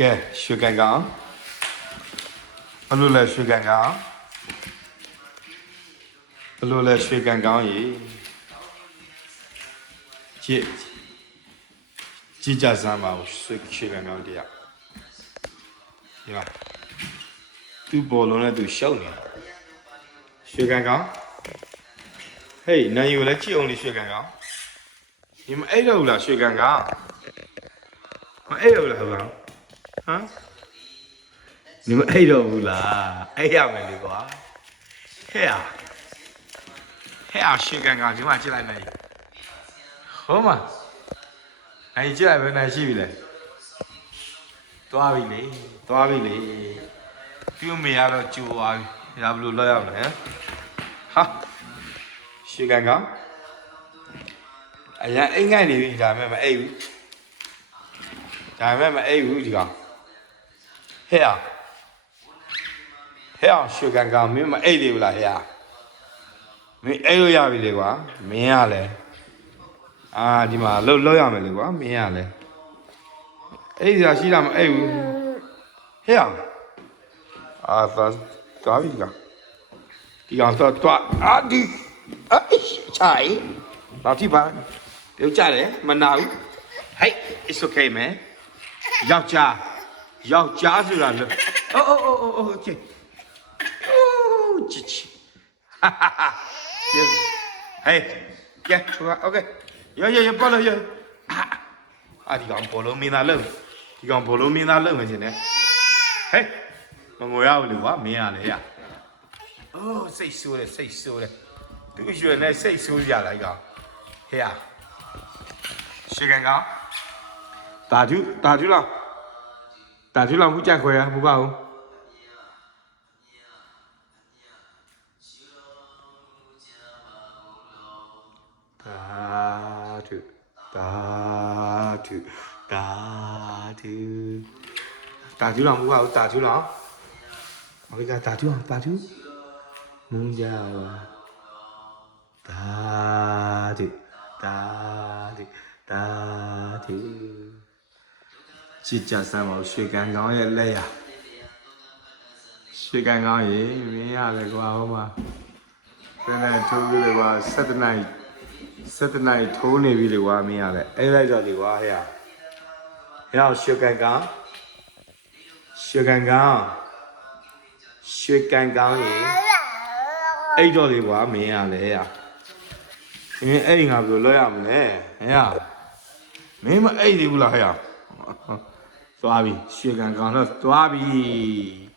ကဲရွှေကန်ကောင်ဘလို့လဲရွှေကန်ကောင်ဘလို့လဲရွှေကန်ကောင်ရေကြည့်ကြည့်ကြစမ်းပါဦးရွှေရွှေကန်ကောင်တရားဒီမှာသူ့ဘောလုံးနဲ့သူရှုံနေတာရွှေကန်ကောင်ဟေးနိုင်ယူလဲကြည့်အောင်လေရွှေကန်ကောင်ဒီမအဲ့တော့ဘူးလားရွှေကန်ကောင်မအဲ့တော့ဘူးလားဟုတ်လားဟ မ်ဒီမအိတ်တော့ဘူးလားအိတ်ရမယ်လေကွာဟဲ့ဟာဟဲ့ဟာရှေ့ကန်ကဒီမှာကြည့်လိုက်မယ်ဟုတ်မှာအဲ့ကြည့်လိုက်ဘယ်နဲ့ရှိပြီလဲသွားပြီလေသွားပြီလေပြုမေရတော့ကြိုသွားပြီဒါဘလို့လောက်ရမလဲဟာရှေ့ကန်ကအရင်အိတ်ငိုက်နေပြီဒါပေမဲ့မအိတ်ဘူးဒါပေမဲ့မအိတ်ဘူးဒီကောင် ဟဲ့အောင်ဟဲ့အောင်ရွှေကန်ကောင်မင်းမအိတ်သေးဘူးလားဟဲ့အောင်မင်းအိတ်လို့ရပြီလေကွာမင်းရလဲအာဒီမှာလှုပ်လှုပ်ရမယ်လေကွာမင်းရလဲအိတ်စရာရှိတာမအိတ်ဘူးဟဲ့အောင်အာသာသွားပြီကောင်ဒီကောင်တော့တော့အာဒီအချိုင်တော့ဒီပါပြုတ်ကြတယ်မနာဘူး Hey it's okay man ယောက်ျား 要加自然的，哦哦哦哦哦，姐，哦机器，哈哈哈，姐，哎，姐出来，OK，要要要抱了要，啊，你讲抱了没拿冷，你讲抱了没拿冷嘛，姐呢？哎，我我要留啊，没啊你呀？哦，谁收嘞？谁收嘞？都个月呢，谁收下来个？嘿呀？谁干的？打住，打住了。打球了，不加亏啊，不报。打球，打球，打球，打球了，不报，打球了。我给他打球，打球。孟佳啊，打球，打球，打球。 ကြည်ကြဆန်းပါဦးရွှေကန်ကောင်းရဲ့လက်ရရွှေကန်ကောင်းရေမင်းရတယ်ကွာဟိုမှာတနေ့ထိုးပြီးလေကွာ7နိုင်7နိုင်ထိုးနေပြီလေကွာမင်းရတယ်အဲ့လိုက်တော့လေကွာဟဲ့ဟဲ့ရွှေကန်ကောင်းရွှေကန်ကောင်းရွှေကန်ကောင်းရေအဲ့တော့လေကွာမင်းရတယ်ဟဲ့မင်းအဲ့ငါဘယ်လိုလုပ်ရမလဲဟဲ့မင်းမအဲ့သေးဘူးလားဟဲ့ သွားပြီရွှေကန်ကောင်တော့သွားပြီ